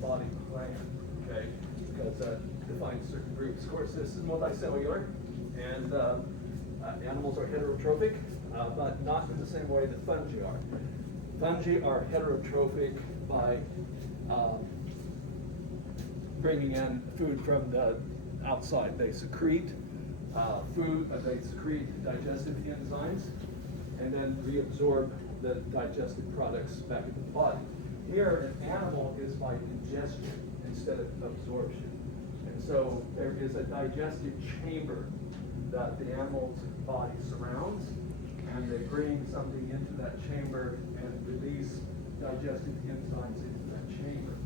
body plan, okay? Because that defines certain groups. Of course, this is multicellular, and animals are heterotrophic, but not in the same way that fungi are. Fungi are heterotrophic by bringing in food from the outside. They secrete they secrete digestive enzymes and then reabsorb the digested products back into the body. Here, an animal is by ingestion instead of absorption. And so there is a digestive chamber that the animal's body surrounds, and they bring something into that chamber and release digestive enzymes into that chamber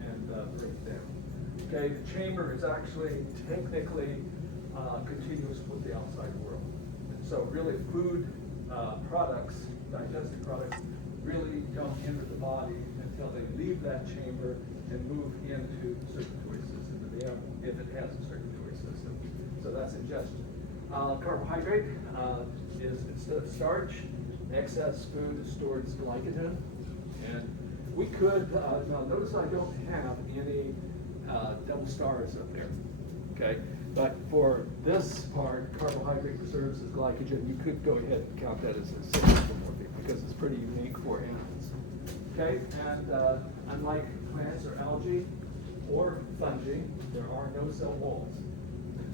and break it down. Okay, the chamber is actually technically continuous with the outside world. And so really food products, digestive products, really don't enter the body until they leave that chamber and move into the circulatory system of the animal, if it has a circulatory system. So that's ingestion. Carbohydrate is, instead of starch, excess food is stored as glycogen. And we could, now notice I don't have any double stars up there, okay? But for this part, carbohydrate reserves as glycogen, you could go ahead and count that as a synaptomorphic because it's pretty unique for animals. Okay, and unlike plants or algae or fungi, there are no cell walls.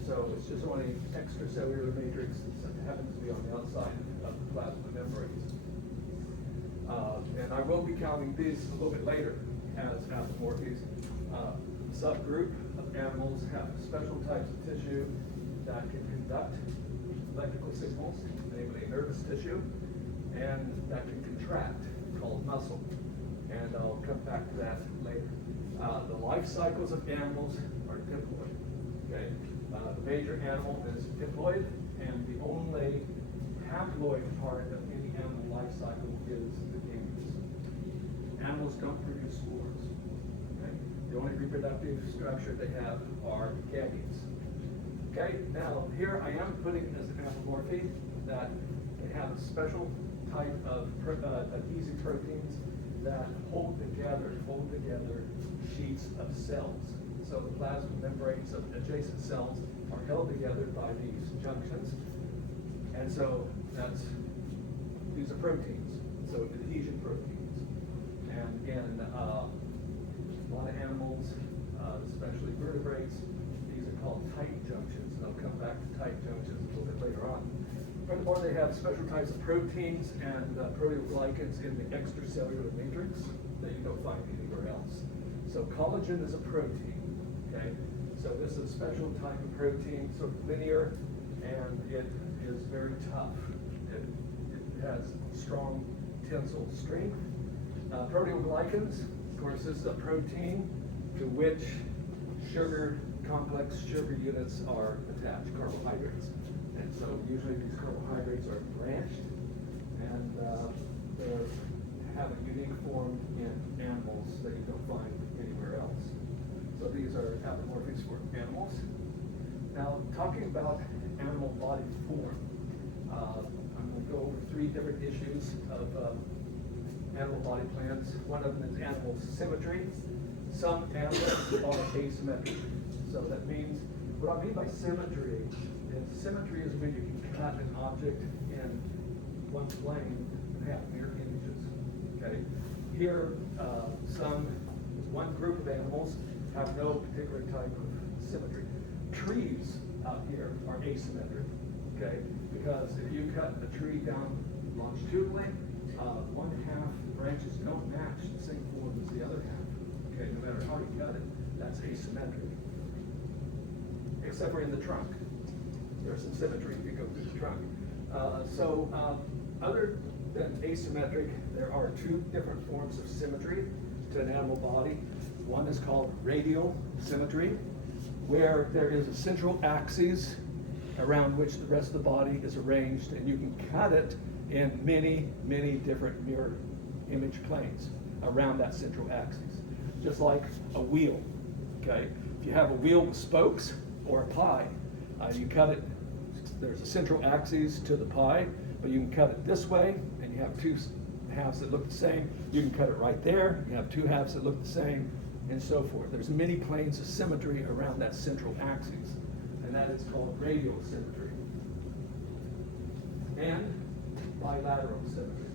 So it's just only extracellular matrix that happens to be on the outside of the plasma membranes. And I will be counting these a little bit later as apomorphies. Subgroup of animals have special types of tissue that can conduct electrical signals, namely nervous tissue, and that can contract, called muscle. And I'll come back to that later. The life cycles of animals are diploid. Okay, the major animal is diploid, and the only haploid part of any animal life cycle is the gametes. Animals don't produce spores. The only reproductive structure they have are gametes. Okay, now here I am putting as an apomorphy that they have a special type of adhesive proteins that hold together sheets of cells. So the plasma membranes of adjacent cells are held together by these junctions. And so these are proteins, so adhesion proteins. And in a lot of animals, especially vertebrates, these are called tight junctions, and I'll come back to tight junctions a little bit later on. Furthermore, they have special types of proteins and proteoglycans in the extracellular matrix that you don't find anywhere else. So collagen is a protein, okay? So this is a special type of protein, sort of linear, and it is very tough. It has strong tensile strength. Proteoglycans, of course, this is a protein to which complex sugar units are attached, carbohydrates. And so usually these carbohydrates are branched, and they have a unique form in animals that you don't find anywhere else. So these are apomorphies for animals. Now, talking about animal body form, I'm going to go over 3 different issues of animal body plans. One of them is animal symmetry. Some animals are asymmetric. So that means, what I mean by symmetry is when you can cut an object in one plane and have mirror images. Okay. Here, one group of animals have no particular type of symmetry. Trees out here are asymmetric. Okay, because if you cut a tree down longitudinally, one half the branches don't match the same form as the other half. Okay, no matter how you cut it, that's asymmetric. Except for in the trunk. There's some symmetry if you go through the trunk. Other than asymmetric, there are 2 different forms of symmetry to an animal body. One is called radial symmetry, where there is a central axis around which the rest of the body is arranged, and you can cut it in many, many different mirror image planes around that central axis. Just like a wheel, okay? If you have a wheel with spokes or a pie, you cut it, there's a central axis to the pie, but you can cut it this way, and you have 2 halves that look the same. You can cut it right there, you have 2 halves that look the same, and so forth. There's many planes of symmetry around that central axis, and that is called radial symmetry. And bilateral symmetry.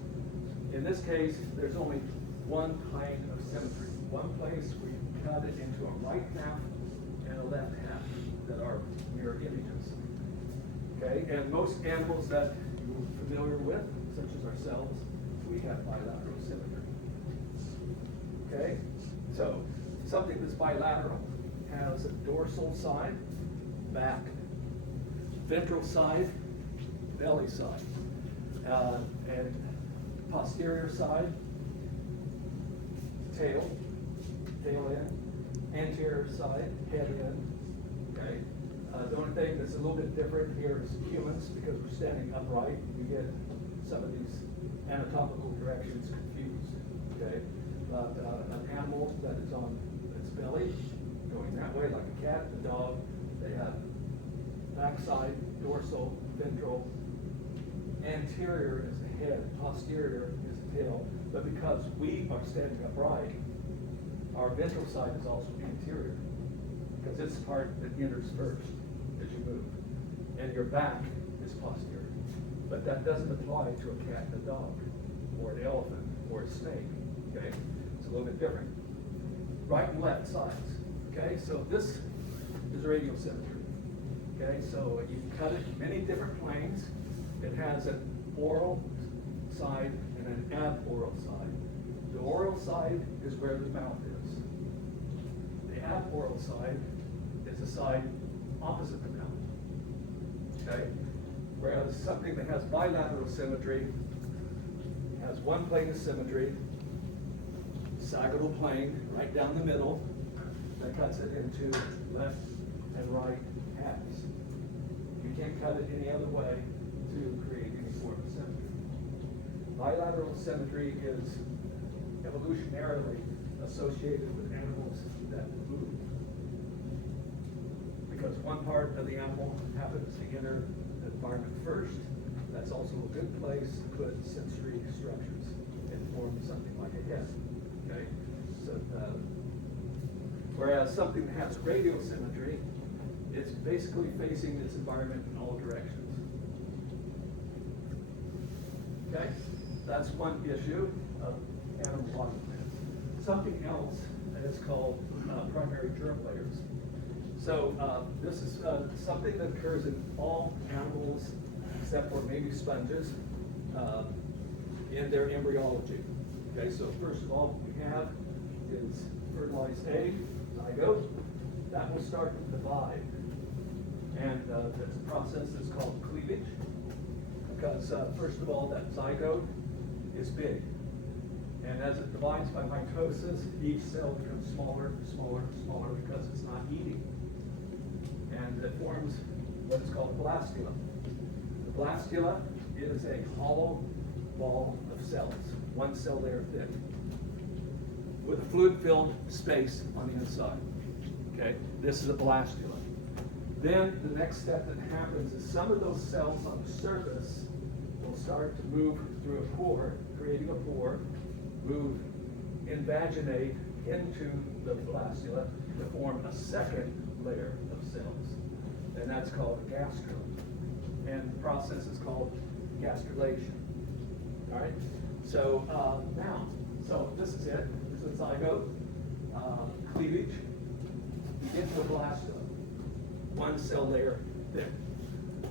In this case, there's only one plane of symmetry. One place we cut it into a right half and a left half that are mirror images. Okay, and most animals that you're familiar with, such as ourselves, we have bilateral symmetry. Okay, so something that's bilateral has a dorsal side, back, ventral side, belly side, and posterior side, tail end, anterior side, head end. Okay. The only thing that's a little bit different here is humans, because we're standing upright, you get some of these anatomical directions confused. Okay. But an animal that is on its belly, going that way, like a cat, a dog, they have backside, dorsal, ventral. Anterior is the head, posterior is the tail. But because we are standing upright, our ventral side is also anterior, because it's the part that enters first as you move. And your back is posterior. But that doesn't apply to a cat and a dog, or an elephant, or a snake. Okay? It's a little bit different. Right and left sides. Okay? So this is radial symmetry. Okay? So you can cut it in many different planes. It has an oral side and an aboral side. The oral side is where the mouth is. The aboral side is the side opposite the mouth. Okay? Whereas something that has bilateral symmetry has one plane of symmetry, sagittal plane right down the middle, that cuts it into left and right halves. You can't cut it any other way to create any form of symmetry. Bilateral symmetry is evolutionarily associated with animals that move. Because one part of the animal happens to enter the environment first, that's also a good place to put sensory structures and form something like a head. Okay? So, whereas something that has radial symmetry, it's basically facing its environment in all directions. Okay? That's one issue of animal body plans. Something else is called primary germ layers. So this is something that occurs in all animals, except for maybe sponges, in their embryology. Okay, so first of all, what we have is fertilized egg, zygote. That will start to divide. And there's a process that's called cleavage, because first of all, that zygote is big. And as it divides by mitosis, each cell becomes smaller, smaller, smaller, because it's not eating. And it forms what is called blastula. The blastula is a hollow ball of cells, one cell layer thick, with a fluid-filled space on the inside. Okay, this is a blastula. Then the next step that happens is some of those cells on the surface will start to move through a pore, creating a pore, move, invaginate into the blastula to form a second layer of cells. And that's called a gastrule. And the process is called gastrulation. All right? So now, so this is it. This is zygote, cleavage. You get to a blastula, one cell layer thick.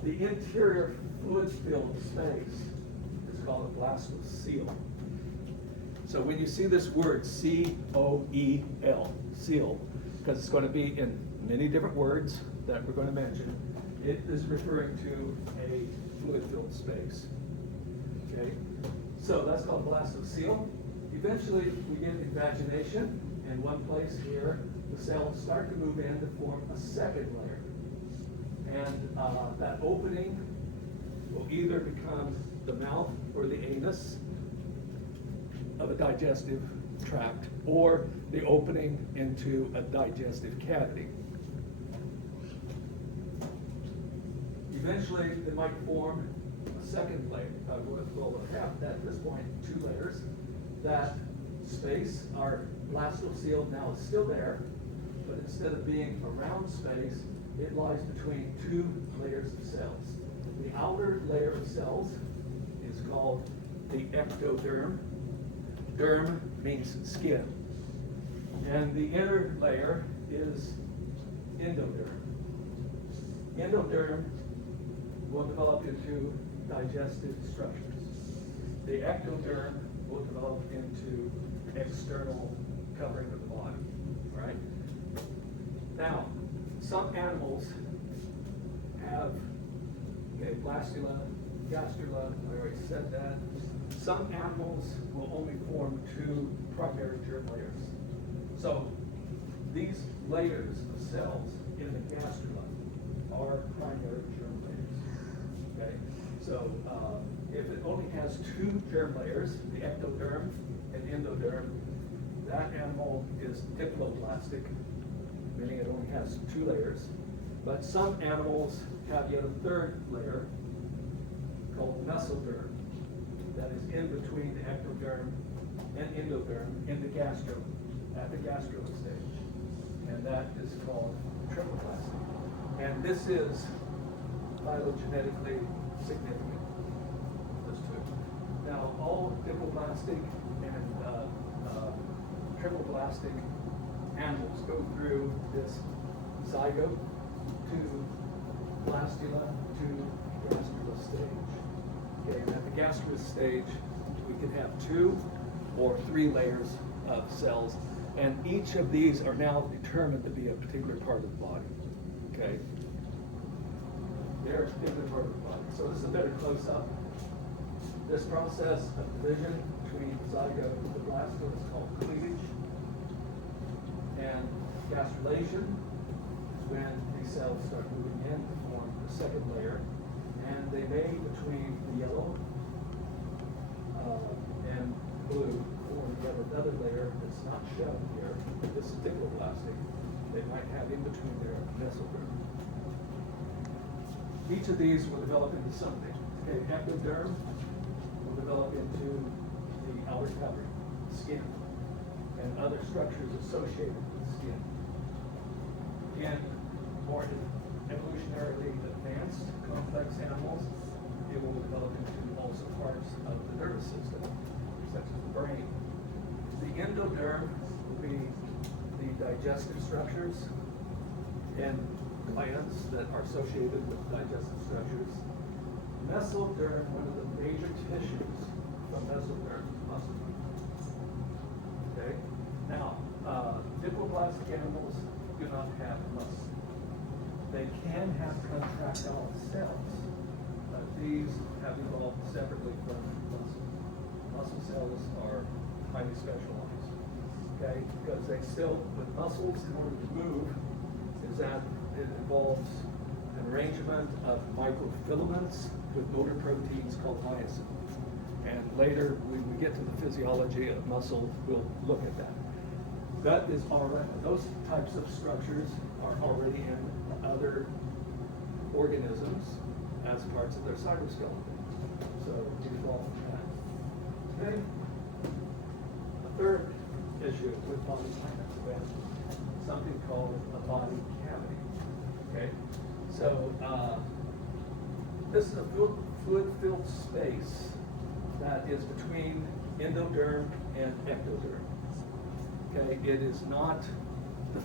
The interior fluid-filled space is called a blastocele. So when you see this word, C-O-E-L, seal, because it's going to be in many different words that we're going to mention, it is referring to a fluid-filled space. Okay, so that's called blastocele. Eventually, we get invagination, and one place here, the cells start to move in to form a second layer. And that opening will either become the mouth or the anus of a digestive tract, or the opening into a digestive cavity. Eventually, it might form a second layer. We'll have at this point 2 layers that space. Our blastocele now is still there, but instead of being a round space, it lies between two layers of cells. The outer layer of cells is called the ectoderm. Derm means skin. And the inner layer is endoderm. Endoderm will develop into digestive structures. The ectoderm will develop into external covering of the body, right? Now, some animals have blastula, gastrula, I already said that. Some animals will only form two primary germ layers. So these layers of cells in the gastrula are primary germ layers. Okay? So if it only has two germ layers, the ectoderm and endoderm, that animal is diploblastic, meaning it only has two layers. But some animals have yet a third layer called mesoderm that is in between the ectoderm and endoderm in the gastrum, at the gastrula stage. And that is called triploblastic. And this is phylogenetically significant, those two. Now, all diploblastic and triploblastic animals go through this zygote to blastula to gastrula stage. Okay, and at the gastrula stage, we can have 2 or 3 layers of cells, and each of these are now determined to be a particular part of the body. Okay, they're a particular part of the body. So this is a better close-up. This process of division between zygote and the blastula is called cleavage, and gastrulation is when these cells start moving in to form the second layer, and they may, between the yellow and blue, form yet another layer that's not shown here. This is diploblastic. They might have in between their mesoderm. Each of these will develop into something. Okay, ectoderm will develop into the outer covering, skin, and other structures associated with the skin. In more evolutionarily advanced, complex animals, it will develop into also parts of the nervous system, such as the brain. The endoderm will be the digestive structures and glands that are associated with digestive structures. Mesoderm, one of the major tissues from mesoderm, is muscle. Okay? Now, diploblastic animals do not have muscle. They can have contractile cells, but these have evolved separately from muscle. Muscle cells are highly specialized, okay? Because they still, with muscles, in order to move, is that it involves an arrangement of microfilaments with motor proteins called myosin. And later, when we get to the physiology of muscle, we'll look at that. That is already, those types of structures are already in other organisms as parts of their cytoskeleton. So we evolve from that. Okay? A third issue with body plans is something called a body cavity. Okay? So this is a fluid-filled space that is between endoderm and ectoderm. Okay, it is not the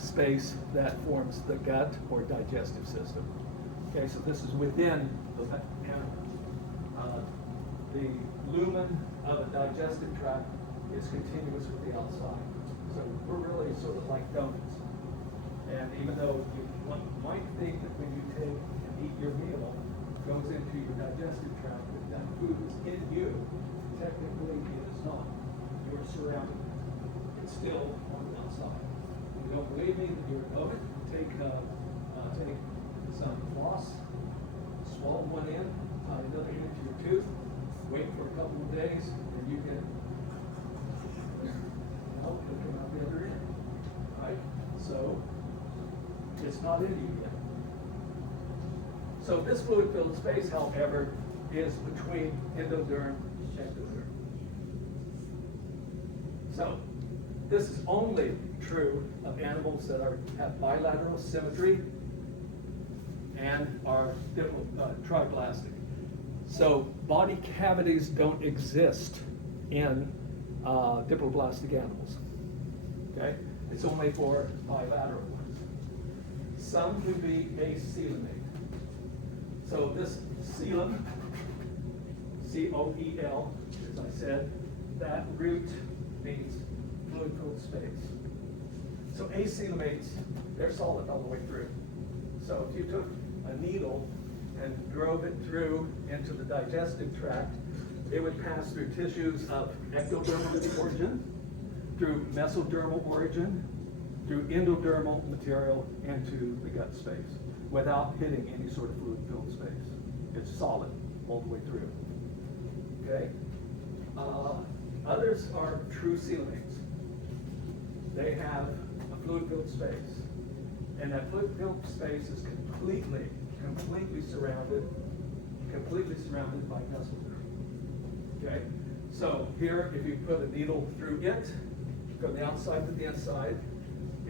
space that forms the gut or digestive system. Okay, so this is within the animal. The lumen of a digestive tract is continuous with the outside. So we're really sort of like donuts. And even though one might think that when you take and eat your meal, it goes into your digestive tract, that food is in you, technically it is not. You are surrounded. It's still on the outside. If you don't believe me that you're a donut, take some floss, swallow one in, tie another end into your tooth, wait for a couple of days, and you can, it'll come out the other end. Right? So it's not in you yet. So this fluid-filled space, however, is between endoderm and ectoderm. So this is only true of animals that have bilateral symmetry and are triblastic. So body cavities don't exist in diploblastic animals. Okay, it's only for bilateral ones. Some can be acoelomate. So this coelom, C-O-E-L, as I said, that root means fluid-filled space. So acoelomates, they're solid all the way through. So if you took a needle and drove it through into the digestive tract, it would pass through tissues of ectodermal origin, through mesodermal origin, through endodermal material into the gut space without hitting any sort of fluid-filled space. It's solid all the way through. Okay? Others are true coelomates. They have a fluid-filled space, and that fluid-filled space is completely surrounded by mesoderm. Okay? So here, if you put a needle through it, from the outside to the inside,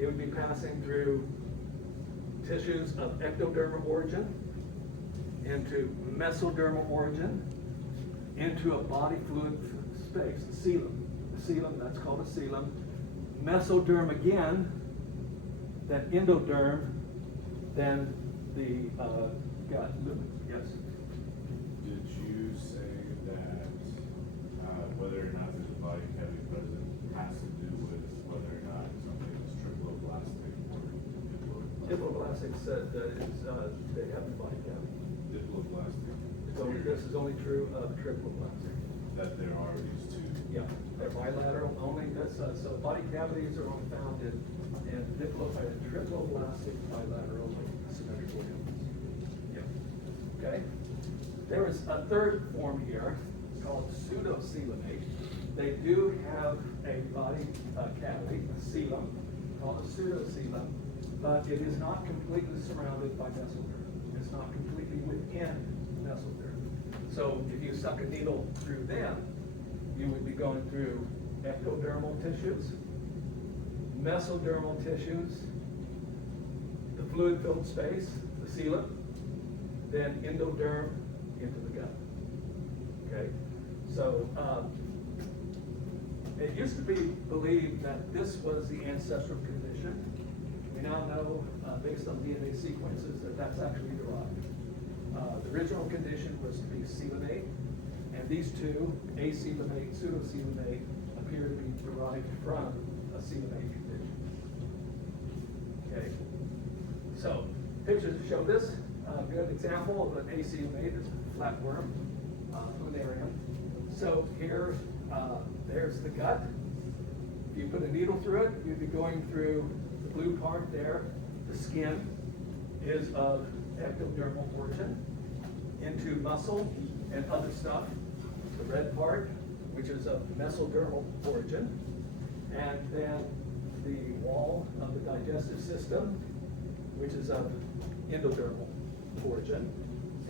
it would be passing through tissues of ectodermal origin, into mesodermal origin, into a body fluid space, the coelom. The coelom, that's called a coelom. Mesoderm again, then endoderm, then the gut lumen. Yes? Did you say that whether or not there's a body cavity present has to do with whether or not something is triploblastic or diploblastic? Diploblastic said that they have a body cavity. Diploblastic. So this is only true of triploblastic. That there are these two. Yeah, they're bilateral only. So body cavities are only found in triploblastic bilateral symmetrical animals. Yeah. Okay. There is a third form here called pseudocoelomate. They do have a body cavity, a coelom, called a pseudocoelom, but it is not completely surrounded by mesoderm. It's not completely within mesoderm. So if you suck a needle through them, you would be going through ectodermal tissues, mesodermal tissues, the fluid-filled space, the coelom, then endoderm into the gut. Okay, so it used to be believed that this was the ancestral condition. We now know, based on DNA sequences, that that's actually derived. The original condition was to be coelomate, and these two, acoelomate, pseudocoelomate, appear to be derived from a coelomate condition. Okay, so pictures show this. A good example of an acoelomate is flatworm, Funarium. So here, there's the gut. If you put a needle through it, you'd be going through the blue part there. The skin is of ectodermal origin into muscle and other stuff. The red part, which is of mesodermal origin, and then the wall of the digestive system, which is of endodermal origin,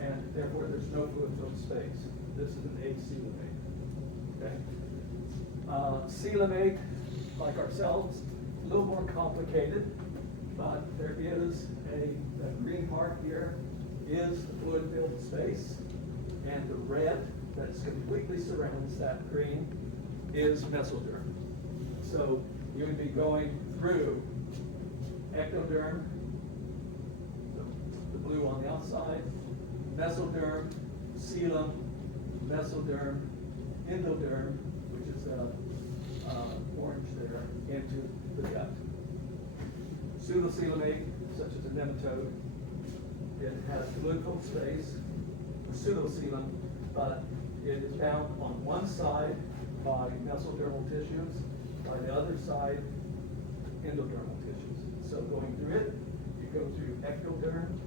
and therefore there's no fluid-filled space. This is an acoelomate. Okay? Coelomate, like ourselves, a little more complicated, but there is the green part here is the fluid-filled space, and the red that completely surrounds that green is mesoderm. So you would be going through ectoderm, the blue on the outside, mesoderm, coelom, mesoderm, endoderm, which is orange there, into the gut. Pseudocoelomate, such as a nematode, it has fluid-filled space, the pseudocoelom, but it is bound on one side by mesodermal tissues, by the other side, endodermal tissues. So going through it, you go through ectoderm,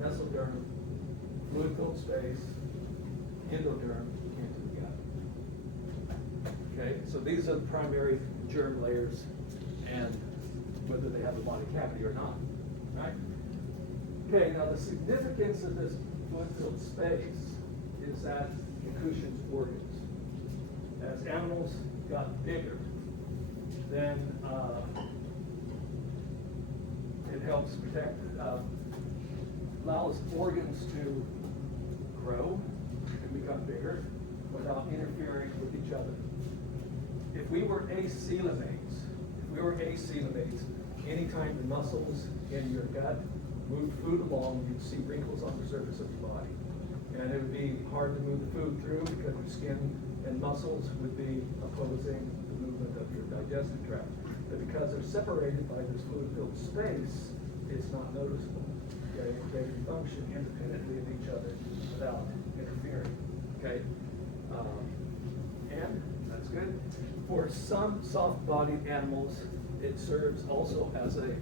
mesoderm, fluid-filled space, endoderm, into the gut. Okay, so these are the primary germ layers, and whether they have a body cavity or not, right? Okay, now the significance of this fluid-filled space is that it cushions organs. As animals got bigger, then it helps protect, allows organs to grow and become bigger without interfering with each other. If we were acoelomates, anytime the muscles in your gut move food along, you'd see wrinkles on the surface of your body. And it would be hard to move the food through because your skin and muscles would be opposing the movement of your digestive tract. But because they're separated by this fluid-filled space, it's not noticeable. Okay? They can function independently of each other without interfering. Okay? And that's good. For some soft-bodied animals, it serves also as a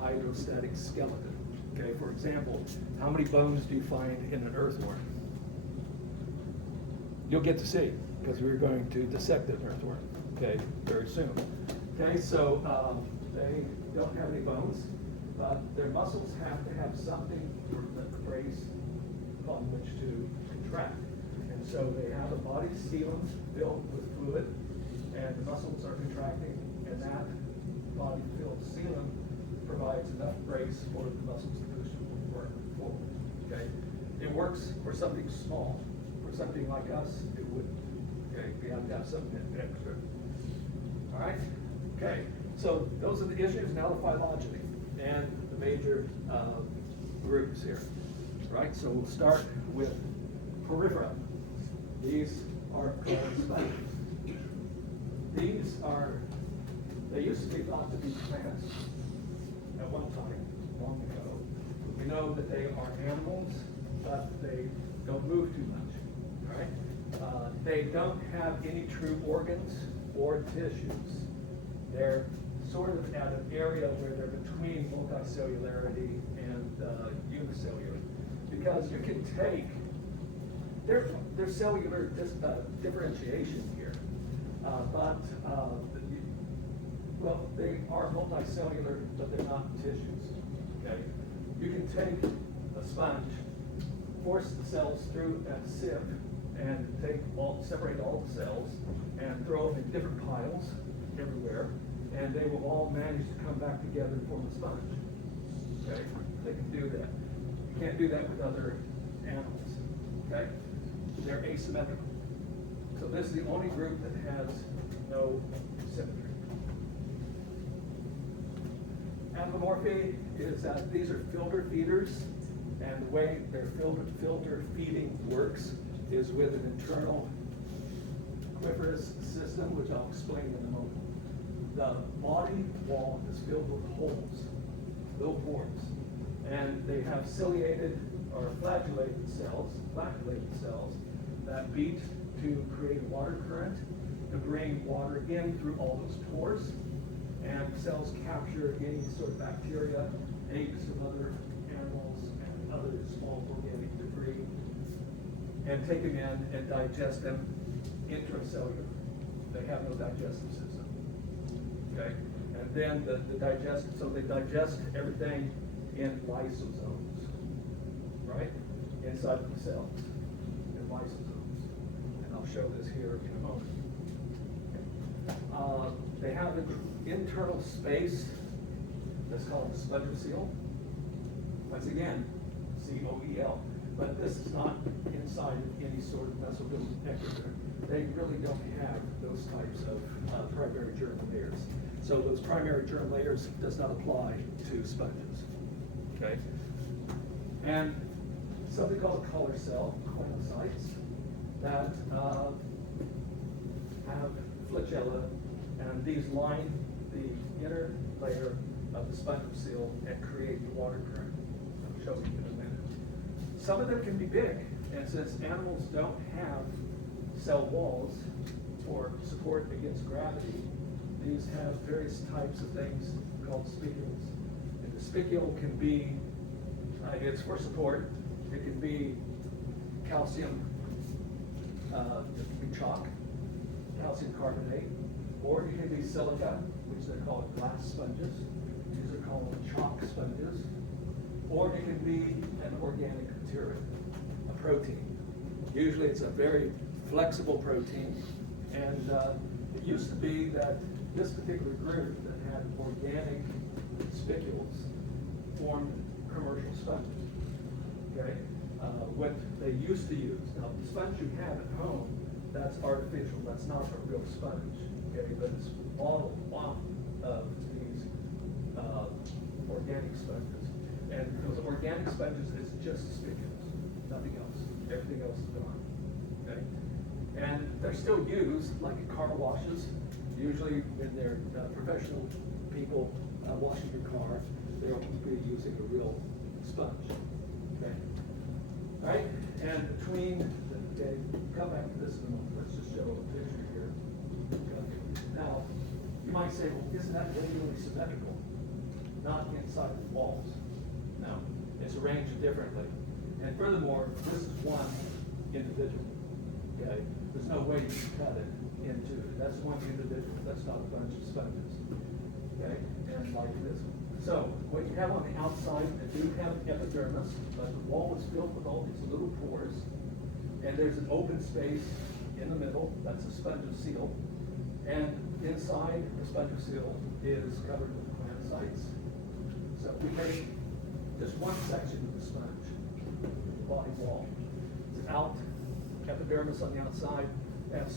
hydrostatic skeleton. Okay, for example, how many bones do you find in an earthworm? You'll get to see, because we're going to dissect an earthworm, okay, very soon. Okay, so they don't have any bones, but their muscles have to have something for the brace upon which to contract. And so they have a body sealant filled with fluid, and the muscles are contracting, and that body-filled sealant provides enough brace for the muscles to push forward. Okay, it works for something small. For something like us, it wouldn't. Okay, we have to have something extra. All right. Okay. So those are the issues now, the phylogeny and the major groups here. Right. So we'll start with porifera. These are called sponges. They used to be thought to be plants at one time, long ago. We know that they are animals, but they don't move too much, all right? They don't have any true organs or tissues. They're sort of at an area where they're between multicellularity and unicellular, because you can take, there's cellular differentiation here, well, they are multicellular, but they're not tissues, okay? You can take a sponge, force the cells through a sieve, and separate all the cells, and throw them in different piles everywhere, and they will all manage to come back together and form a sponge, okay? They can do that. You can't do that with other animals, okay? They're asymmetrical. So this is the only group that has no symmetry. Anthropomorphy is that these are filter feeders, and the way their filter feeding works is with an internal aquiferous system, which I'll explain in a moment. The body wall is filled with holes, little pores, and they have ciliated or flagellated cells that beat to create a water current to bring water in through all those pores. And cells capture any sort of bacteria, eggs of other animals, and other small organic debris, and take them in and digest them intracellular. They have no digestive system. Okay? And then they digest everything in lysosomes, right? Inside of the cells, in lysosomes. And I'll show this here in a moment. They have an internal space that's called the spongiocele. Once again, C-O-E-L. But this is not inside of any sort of mesobiliary nectar. They really don't have those types of primary germ layers. So those primary germ layers does not apply to sponges. Okay? And something called a color cell, choanocytes, that have flagella, and these line the inner layer of the spongiocele and create the water current. I'll show you in a minute. Some of them can be big, and since animals don't have cell walls for support against gravity, these have various types of things called spicules. And the spicule can be, it's for support, it can be calcium, it can be chalk, calcium carbonate, or it can be silica, which they're called glass sponges. These are called chalk sponges. Or it can be an organic material, a protein. Usually it's a very flexible protein. And it used to be that this particular group that had organic spicules formed commercial sponges. Okay, what they used to use. Now, the sponge you have at home, that's artificial. That's not a real sponge. Okay, but it's all off of these organic sponges. And those organic sponges is just spicules, nothing else. Everything else is gone. Okay, and they're still used like in car washes. Usually, when they're professional people washing your car, they'll be using a real sponge. Okay. All right, and between, okay, come back to this in a moment. Let's just show a picture here. Okay. Now, you might say, well, isn't that really symmetrical? Not inside the walls. No, it's arranged differently. And furthermore, this is one individual. Okay, there's no way you can cut it into. That's one individual. That's not a bunch of sponges. Okay, and like this. So what you have on the outside, they do have epidermis, but the wall is filled with all these little pores, and there's an open space in the middle. That's a spongiocele, and inside the spongiocele is covered with melanocytes. So we take just one section of the sponge, body wall. It's out, epidermis on the outside, has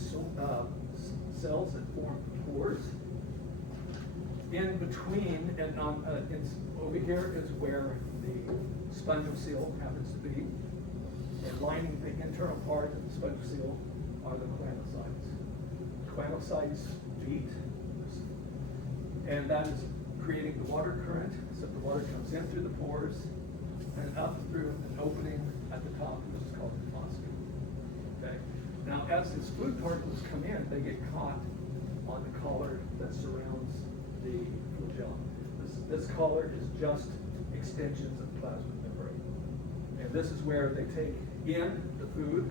cells that form pores. In between, and over here is where the spongiocele happens to be. And lining the internal part of the spongiocele are the melanocytes. Melanocytes beat, and that is creating the water current. So the water comes in through the pores and up through an opening at the top, which is called the oscar. Okay. Now, as these fluid particles come in, they get caught on the collar that surrounds the flagellum. This collar is just extensions of the plasma membrane. And this is where they take in the food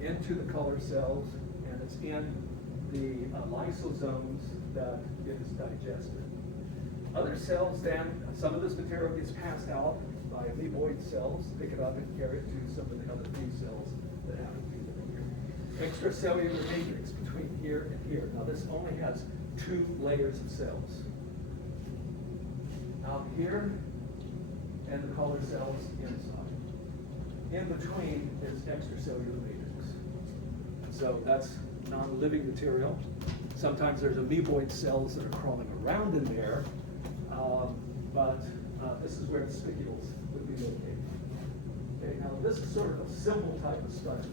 into the collar cells, and it's in the lysosomes that it is digested. Other cells then, some of this material gets passed out by amoeboid cells, pick it up and carry it to some of the other B cells that happen to be living here. Extracellular matrix between here and here. Now this only has 2 layers of cells. Out here, and the collar cells inside. In between is extracellular matrix. So that's non-living material. Sometimes there's amoeboid cells that are crawling around in there, but this is where the spicules would be located. Okay, now this is sort of a simple type of sponge,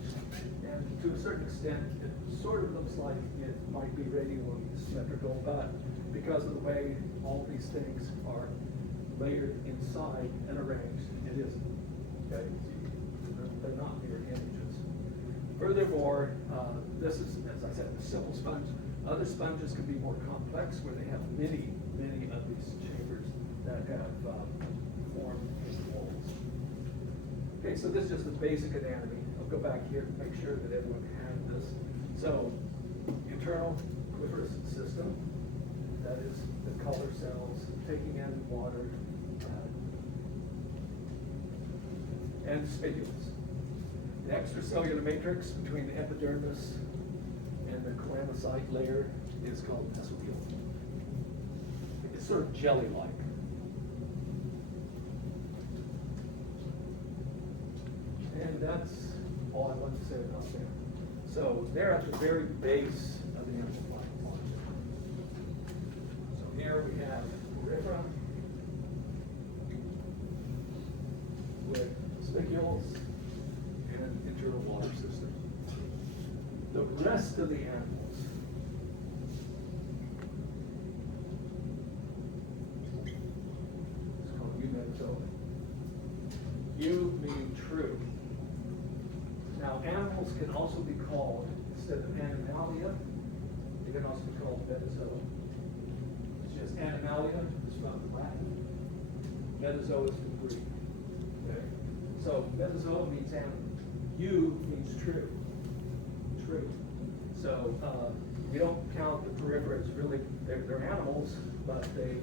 and to a certain extent, it sort of looks like it might be radially symmetrical, but because of the way all these things are layered inside and arranged, it isn't. Okay, they're not mirror images. Furthermore, this is, as I said, a simple sponge. Other sponges can be more complex, where they have many of these chambers that have formed in the walls. Okay, so this is just the basic anatomy. I'll go back here to make sure that everyone has this. So, internal aquifers system, that is the collar cells taking in water, and spicules. The extracellular matrix between the epidermis and the melanocyte layer is called mesothelium. It's sort of jelly-like. And that's all I want to say about that. So they're at the very base of the amplified function. So here we have peripherum with spicules and internal water system. The rest of the animals is called eumetozoa. Eu meaning true. Now animals can also be called, instead of animalia, they can also be called metazoa. It's just animalia is from the Latin. Metazoa is from Greek. Okay? So metazoa means animal. Eu means true. True. So we don't count the periphery as really, they're animals, but they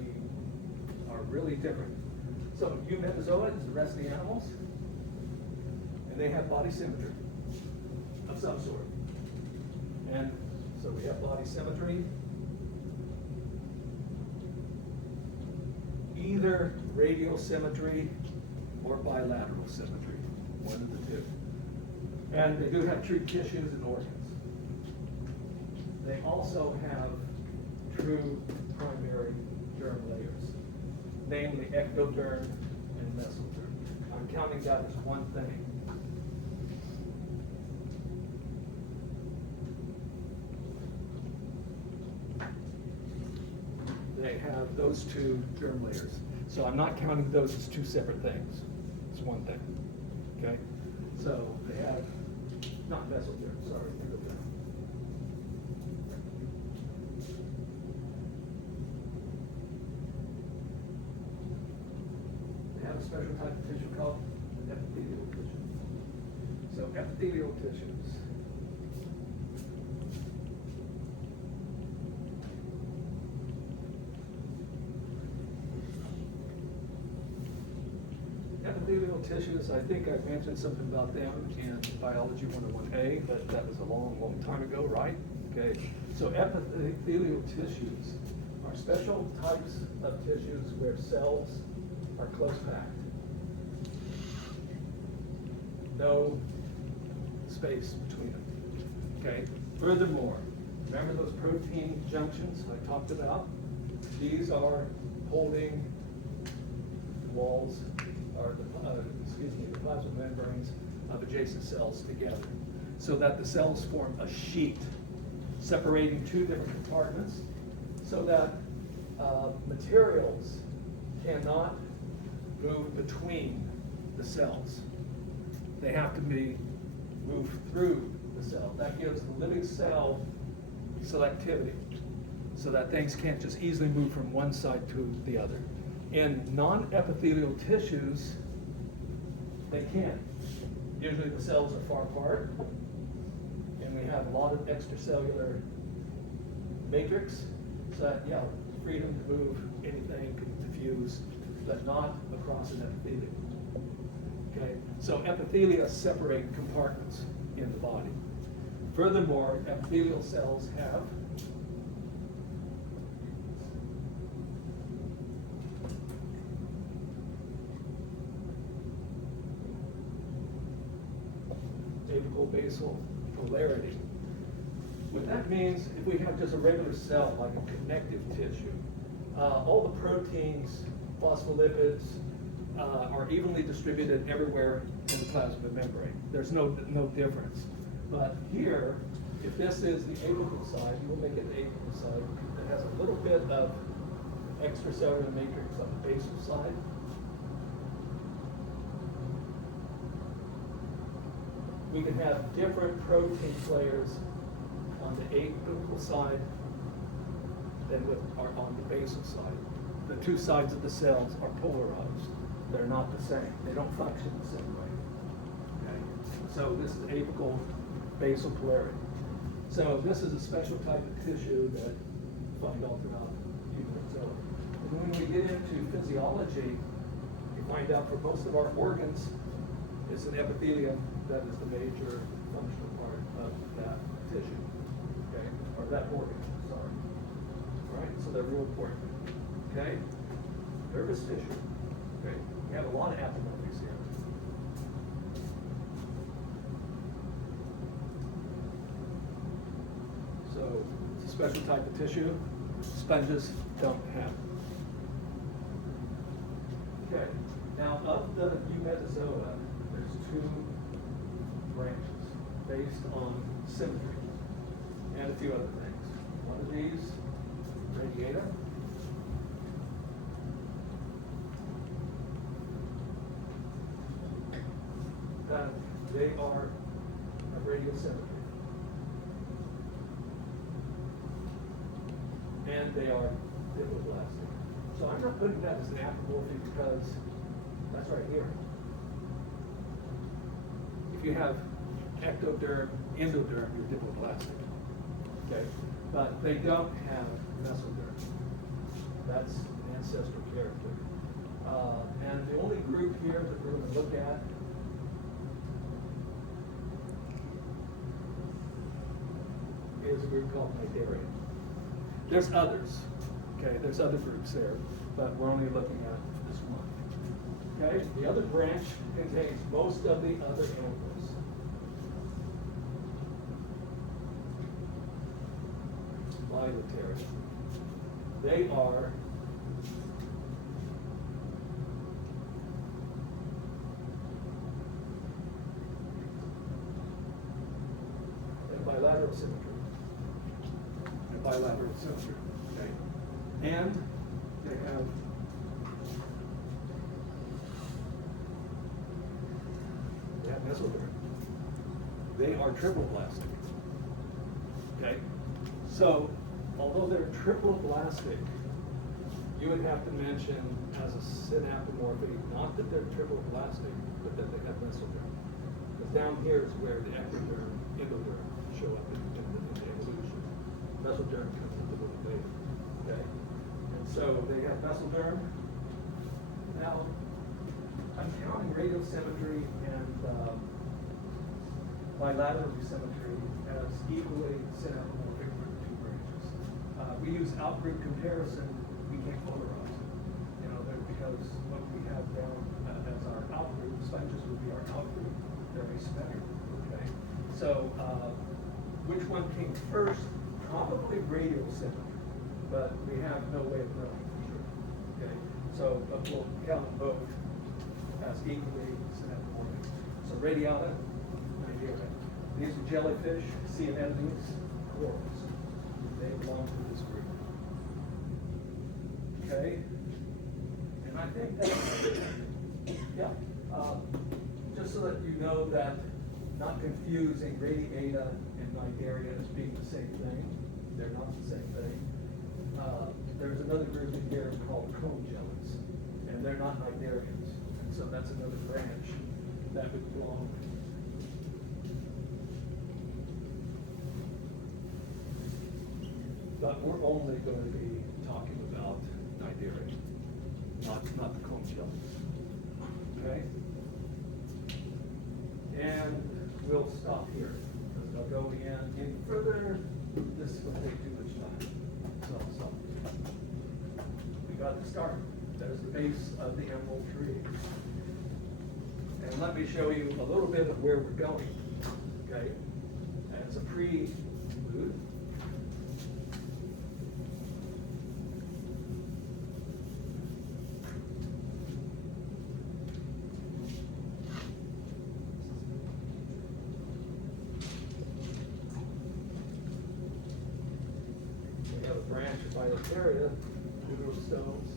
are really different. So eumetozoa is the rest of the animals, and they have body symmetry of some sort. And so we have body symmetry, either radial symmetry or bilateral symmetry, one of the two. And they do have true tissues and organs. They also have true primary germ layers, namely ectoderm and mesoderm. I'm counting that as one thing. They have those two germ layers. So I'm not counting those as two separate things. It's one thing. Okay? So they have, not mesoderm, sorry, endoderm. They have a special type of tissue called epithelial tissue. So epithelial tissues. Epithelial tissues, I think I mentioned something about them in Biology 101A, but that was a long, long time ago, right? Okay, so epithelial tissues are special types of tissues where cells are close packed. No space between them, okay? Furthermore, remember those protein junctions I talked about? These are holding walls, or the plasma membranes of adjacent cells together, so that the cells form a sheet separating two different compartments, so that materials cannot move between the cells. They have to be moved through the cell. That gives the living cell selectivity, so that things can't just easily move from one side to the other. In non-epithelial tissues, they can. Usually the cells are far apart, and we have a lot of extracellular matrix, so that, yeah, freedom to move anything, can diffuse, but not across an epithelium. Okay, so epithelia separate compartments in the body. Furthermore, epithelial cells have apical basal polarity. What that means, if we have just a regular cell, like a connective tissue, all the proteins, phospholipids, are evenly distributed everywhere in the plasma membrane. There's no difference. But here, if this is the apical side, we'll make it the apical side. It has a little bit of extracellular matrix on the basal side. We can have different protein layers on the apical side than on the basal side. The two sides of the cells are polarized. They're not the same. They don't function the same way. Okay? So this is apical basal polarity. So this is a special type of tissue that you find all throughout human cells. And when we get into physiology, we find out for most of our organs, it's an epithelium that is the major functional part of that tissue, okay, or that organ, sorry. All right, so they're real important, okay? Nervous tissue, okay? We have a lot of abnormalities here. So it's a special type of tissue. Sponges don't have. Okay, now of the Eumetazoa, there's two branches based on symmetry and a few other things. One of these, radiata. They are of radial symmetry. And they are diploblastic. So I'm not putting that as an apomorphic because that's right here. If you have ectoderm, endoderm, you're diploblastic. Okay? But they don't have mesoderm. That's an ancestral character. And the only group here that we're going to look at is a group called Cnidarian. There's others. Okay, there's other groups there, but we're only looking at this one. Okay, the other branch contains most of the other animals. Bilateral. They are bilateral symmetry. Bilateral symmetry. Okay. And they have mesoderm. They are triploblastic. Okay. So, although they're triploblastic, you would have to mention as a synapomorphy, not that they're triploblastic, but that they have mesoderm. Because down here is where the ectoderm, endoderm show up in the evolution. Mesoderm comes into the later. Okay? And so they have mesoderm. Now, I'm counting radial symmetry and bilateral symmetry as equally synapomorphic for the two branches. We use outgroup comparison, we can't polarize it. You know, because what we have down as our outgroup, sponges would be our outgroup, they're asymmetrical, okay? So, which one came first? Probably radial symmetry, but we have no way of knowing for sure, okay? So, we'll count both as equally synapomorphic. So radiata, Nigeria. These are jellyfish, sea anemones, corals. They belong to this group. Okay? And I think that, yeah, just so that you know that not confusing radiata and Nigeria as being the same thing. They're not the same thing. There's another group in here called cone jellies, and they're not Nigerians. And so that's another branch that would belong. But we're only going to be talking about Nigeria, not the cone jellies. Okay? And we'll stop here, because I'll go in further. This will take too much time. So we got to start. There's the base of the emerald tree. And let me show you a little bit of where we're going. Okay? As a prelude. We have a branch of Bilateria, little stones.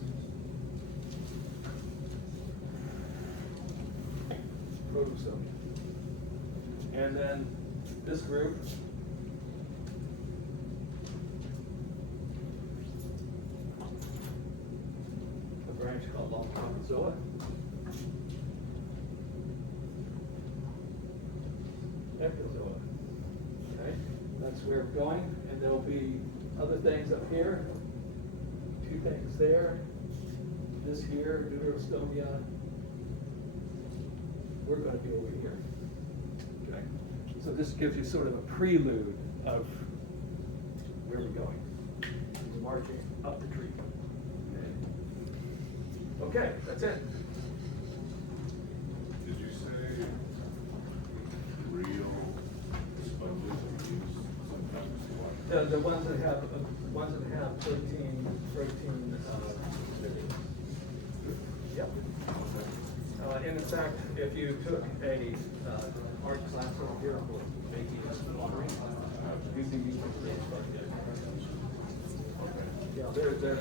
Protostome. And then this group a branch called Longprotozoa. Ectozoa. Okay, that's where we're going, and there'll be other things up here, two things there, this here, Deuterostomia. We're going to be over here. Okay, so this gives you sort of a prelude of where we're going. We're marching up the tree. Okay, that's it. Did you say real sponges are used sometimes to wash? The ones that have protein. Yep. And in fact, if you took a art class over here for making pottery, you'd be using these. Yeah, they're